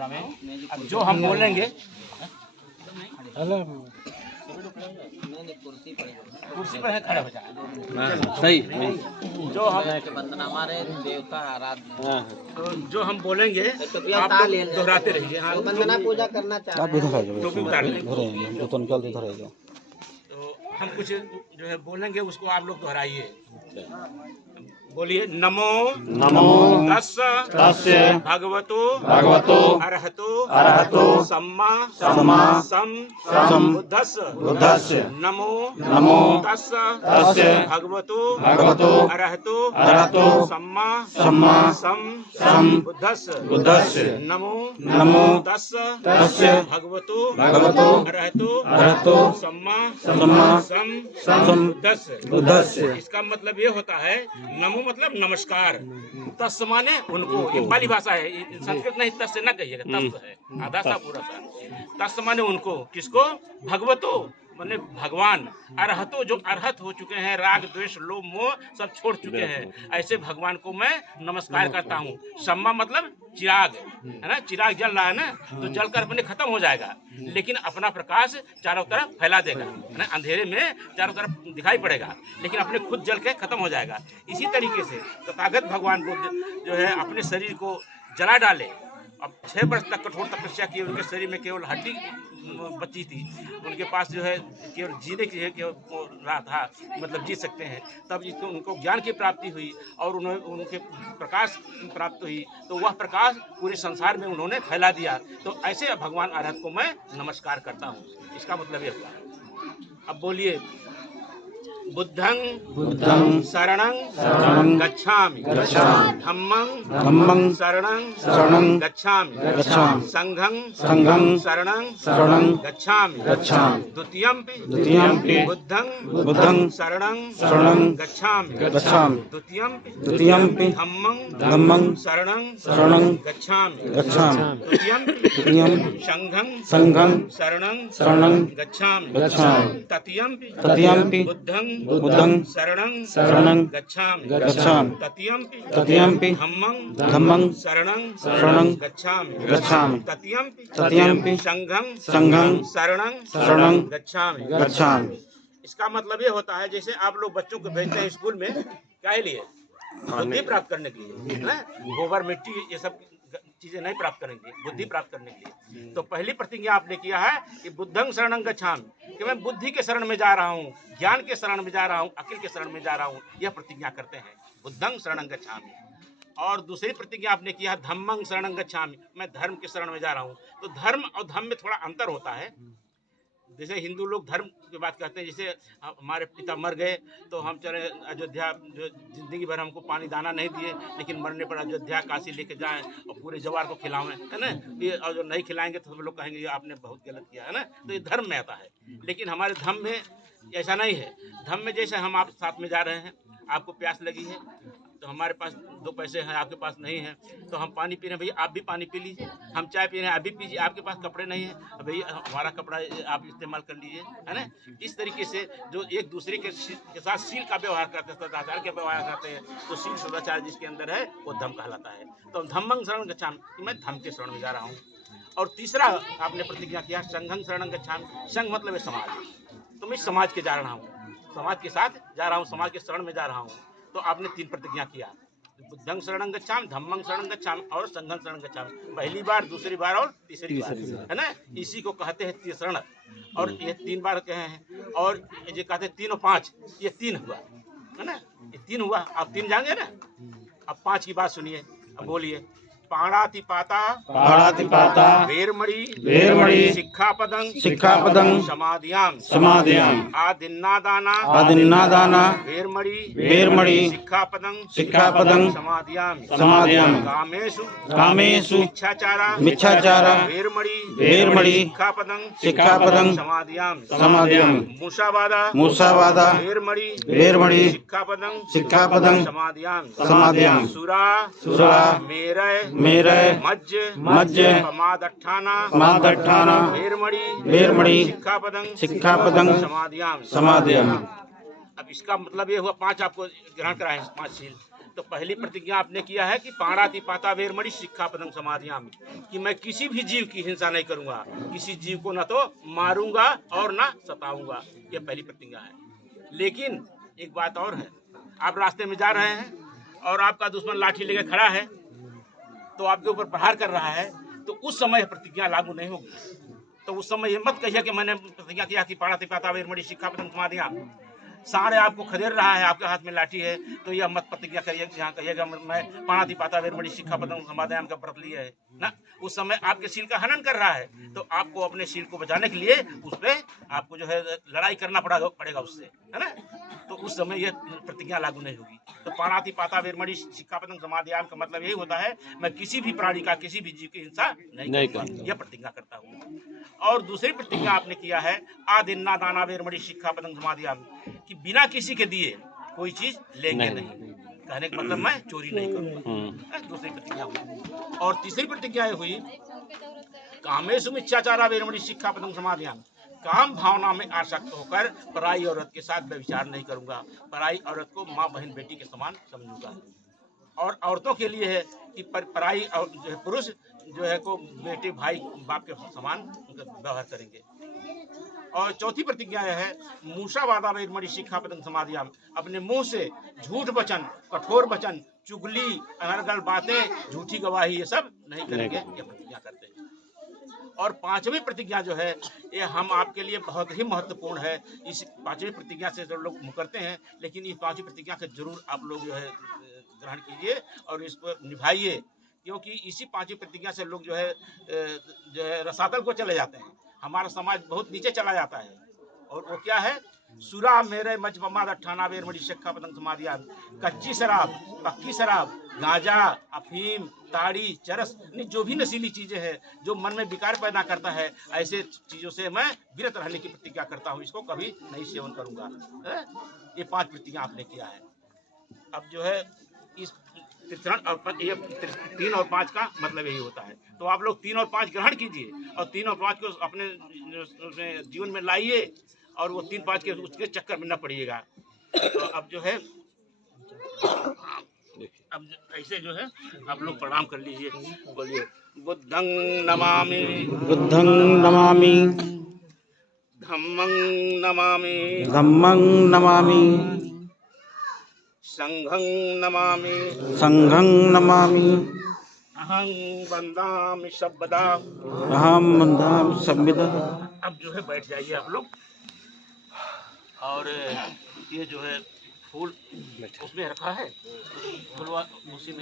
मात्रा में। अब जो हम बोलेंगे कुर्सी पर है, खड़े हो जाए। सही जो हम वंदना हमारे देवता आराध्य तो जो हम बोलेंगे आप लोग दोहराते रहिए। हाँ, वंदना पूजा करना चाह आप इधर आ जाओ, टोपी उतार लें। इधर आइए, हम तो निकल इधर आ जाओ। तो हम कुछ जो है बोलेंगे उसको आप लोग दोहराइए। बोलिए नमो नमो तस्य तस्य भगवतो भगवतो अरहतो अरहतो सम्मा सम्मा सम बुद्धस्य बुद्धस्य नमो नमो तस्य तस्य भगवतो भगवतो अरहतो अरहतो सम्मा सम्मा सम बुद्धस्य बुद्धस्य नमो नमो तस्य तस्य भगवतो भगवतो अरहतो अरहतो सम्मा सम्मा सम बुद्धस्य। बुद्धस्य। इसका मतलब ये होता है नमो मतलब नमस्कार, तस् माने उनको। ये पाली भाषा है, संस्कृत नहीं, तस् से न कहिएगा, तस् है आधा सा पूरा सा। तस् माने उनको, किसको? भगवतो माने भगवान, अरहतो जो अरहत हो चुके हैं, राग द्वेष लोभ मोह सब छोड़ चुके हैं, ऐसे भगवान को मैं नमस्कार करता हूँ। सम्मा मतलब चिराग है ना, चिराग जल रहा है ना, तो जलकर अपने खत्म हो जाएगा, लेकिन अपना प्रकाश चारों तरफ फैला देगा है ना, अंधेरे में चारों तरफ दिखाई पड़ेगा, लेकिन अपने खुद जल के खत्म हो जाएगा। इसी तरीके से तथागत भगवान बुद्ध जो है अपने शरीर को जला डाले। अब 6 वर्ष तक कठोर तपस्या की, उनके शरीर में केवल हड्डी बची थी, उनके पास जो है केवल जीने की है केवल रहा था, मतलब जी सकते हैं। तब इसको उनको ज्ञान की प्राप्ति हुई और उनके प्रकाश प्राप्त हुई, तो वह प्रकाश पूरे संसार में उन्होंने फैला दिया। तो ऐसे भगवान अरहत को मैं नमस्कार करता हूँ। इसका मतलब ये हुआ। अब बोलिए बुद्धं शरणं गच्छामि धम्मं शरणं गच्छामि संघं शरणं गच्छामि द्वितीयंपि बुद्धं शरणं गच्छामि द्वितीयंपि धम्मं शरणं गच्छामि तृतीयंपि संघं शरणं गच्छामि तृतीयंपि बुद्धं शरणं गच्छामि तृतीयंपि धम्मं शरणं गच्छामि तृतीयंपि संघं शरणं गच्छामि। इसका मतलब ये होता है, जैसे आप लोग बच्चों को भेजते हैं स्कूल में, क्या लिए? बुद्धि प्राप्त करने के लिए, है ना? गोबर मिट्टी ये सब चीजें नहीं प्राप्त करेंगे, बुद्धि प्राप्त करने के लिए। तो पहली प्रतिज्ञा आपने किया है कि बुद्धं शरणं गच्छामि, कि मैं बुद्धि के शरण में जा रहा हूँ, ज्ञान के शरण में जा रहा हूँ, अकिल के शरण में जा रहा हूँ, यह प्रतिज्ञा करते हैं, बुद्धं शरणं गच्छामि। और दूसरी प्रतिज्ञा आपने किया है धम्मं शरणं गच्छामि, मैं धर्म के शरण में जा रहा हूँ। तो धर्म और धम्म में थोड़ा अंतर होता है। जैसे हिंदू लोग धर्म की बात करते हैं, जैसे हमारे पिता मर गए तो हम चले अयोध्या, जो जिंदगी भर हमको पानी दाना नहीं दिए, लेकिन मरने पर अयोध्या काशी लेके जाएं और पूरे जवार को खिलावें, है ना? ये और जो नहीं खिलाएंगे तो सब लोग कहेंगे ये आपने बहुत गलत किया, है ना? तो ये धर्म में आता है, लेकिन हमारे धर्म में ऐसा नहीं है। धर्म में जैसे हम आप साथ में जा रहे हैं, आपको प्यास लगी है तो हमारे पास 2 पैसे हैं, आपके पास नहीं है, तो हम पानी पी रहे हैं, भैया आप भी पानी पी लीजिए। हम चाय पी रहे हैं, आप भी पीजिए। आपके पास कपड़े नहीं है, भैया हमारा कपड़ा आप इस्तेमाल कर लीजिए, है ना? इस तरीके से जो एक दूसरे के साथ शील का व्यवहार करते हैं, सदाचार के व्यवहार करते हैं, तो शील सदाचार जिसके अंदर है वो धम्म कहलाता है। तो धम्मं शरणं गच्छामि, मैं धम्म के शरण में जा रहा हूँ। और तीसरा आपने प्रतिज्ञा किया संघं शरणं गच्छामि, संघ मतलब है समाज, तो मैं समाज के जा रहा हूँ, समाज के साथ जा रहा हूँ, समाज के शरण में जा रहा हूँ। तो आपने 3 प्रतिज्ञा किया, बुद्धं शरणं गच्छामि, धम्मं शरणं गच्छामि और संघं शरणं गच्छामि। पहली बार, दूसरी बार और तीसरी बार, है ना? इसी को कहते हैं तीसरण। और ये 3 बार कहे हैं, और ये कहते हैं 3 और 5, ये 3 हुआ, है ना? ये 3 हुआ। आप 3 जाएंगे ना, अब 5 की बात सुनिए। अब बोलिए पाणातिपाता वेरमणि शिक्षापदं समाधियां आदिन्नादाना वेरमणि शिक्षापदं समाधियां कामेषु मिच्छाचारा वेरमणि शिक्षापदं समाधियां मूषावादा वेरमणि शिक्षापदं समाधियां सुरा मेरय मज्ज पमादट्ठाना वेरमणि शिक्षापदं समाधियां। अब इसका मतलब ये हुआ 5 आपको ग्रहण कराए, 5 शील। तो पहली प्रतिज्ञा आपने किया है कि पाणातिपाता वेरमणि शिक्षापदं समाधियामि, कि मैं किसी भी जीव की हिंसा नहीं करूंगा, किसी जीव को ना तो मारूंगा और ना सताऊंगा। ये पहली प्रतिज्ञा है। लेकिन एक बात और है, आप रास्ते में जा रहे हैं और आपका दुश्मन लाठी लेके खड़ा है, तो आपके ऊपर प्रहार कर रहा है, तो उस समय प्रतिज्ञा लागू नहीं होगी। तो उस समय ये मत कहिए कि मैंने प्रतिज्ञा किया कि पाणातिपाता वेरमणि शिक्षापदं समाधियामि। सारे आपको खदेड़ रहा है, आपके हाथ में लाठी है, तो यह मत प्रतिज्ञा करिए, यहाँ कहिएगा मैं पाणातिपाता वेरमणि शिक्षापदं समाधियामि का व्रत लिए है ना। उस समय आपके शील का हनन कर रहा है, तो आपको अपने शील को बचाने के लिए उस पर आपको जो है लड़ाई करना पड़ेगा उससे, है ना। तो उस समय यह प्रतिज्ञा लागू नहीं होगी। तो पाणातिपाता वेरमणि शिक्षापदं समाधियामि का मतलब यही होता है, मैं किसी भी प्राणी का, किसी भी जीव की हिंसा नहीं करूंगा, यह प्रतिज्ञा करता हूँ। और दूसरी प्रतिज्ञा आपने किया है आदिन्ना दाना वेरमणि शिक्षापदं समाधियामि, कि बिना किसी के दिए कोई चीज लेंगे नहीं। कहने का मतलब मैं चोरी नहीं करूंगा, दूसरी प्रतिज्ञा हुई। और तीसरी प्रतिज्ञा ये हुई कामेषु मिथ्याचारा वेरमणि शिक्षापदं समाधियामि, काम भावना में आसक्त होकर पराई औरत के साथ व्यभिचार नहीं करूंगा, पराई औरत को माँ बहन बेटी के समान समझूंगा। और औरतों के लिए है कि पराई जो है पुरुष जो है को बेटे भाई बाप के समान उनका व्यवहार करेंगे। और चौथी प्रतिज्ञा यह है मूषावादा वेरमणि शिक्षापदं समाधियामि, अपने मुंह से झूठ वचन, कठोर वचन, चुगली, अनर्गल बातें, झूठी गवाही ये सब नहीं करेंगे, ये प्रतिज्ञा करते हैं। और पांचवी प्रतिज्ञा जो है ये हम आपके लिए बहुत ही महत्वपूर्ण है। इस पांचवी प्रतिज्ञा से जो लोग मुकरते हैं, लेकिन इस पांचवी प्रतिज्ञा के जरूर आप लोग जो है ग्रहण कीजिए और इसको निभाइए, क्योंकि इसी पांचवी प्रतिज्ञा से लोग जो है रसातल को चले जाते हैं। हमारा समाज बहुत नीचे चला जाता है। और वो क्या है, सुरा मेरे मजबमा अठाना वेरमणि शिक्षापदं समाधियामि, कच्ची शराब, पक्की शराब, गांजा, अफीम, ताड़ी, चरस, जो भी नशीली चीजें हैं जो मन में विकार पैदा करता है, ऐसे चीजों से मैं विरत रहने की प्रतिज्ञा करता हूँ, इसको कभी नहीं सेवन करूंगा। ये 5 प्रतिज्ञा आपने किया है। अब जो है इस ये 3 और 5 का मतलब यही होता है। तो आप लोग 3 और 5 ग्रहण कीजिए और 3 और 5 को अपने जीवन में लाइए और वो 3-5 के उसके चक्कर में न पड़िएगा। तो अब जो है अब ऐसे जो है आप लोग प्रणाम कर लीजिए, बोलिए बुद्धं नमामि, बुद्धं नमामि, धम्मं नमामि, धम्मं नमामि, संघं नमामि, संघं नमामि, अहं वन्दामि सर्वदा। अहं वन्दामि सर्वदा। अब जो है बैठ जाइए आप लोग। और ये जो है फूल उसमें रखा है, फूल उसी में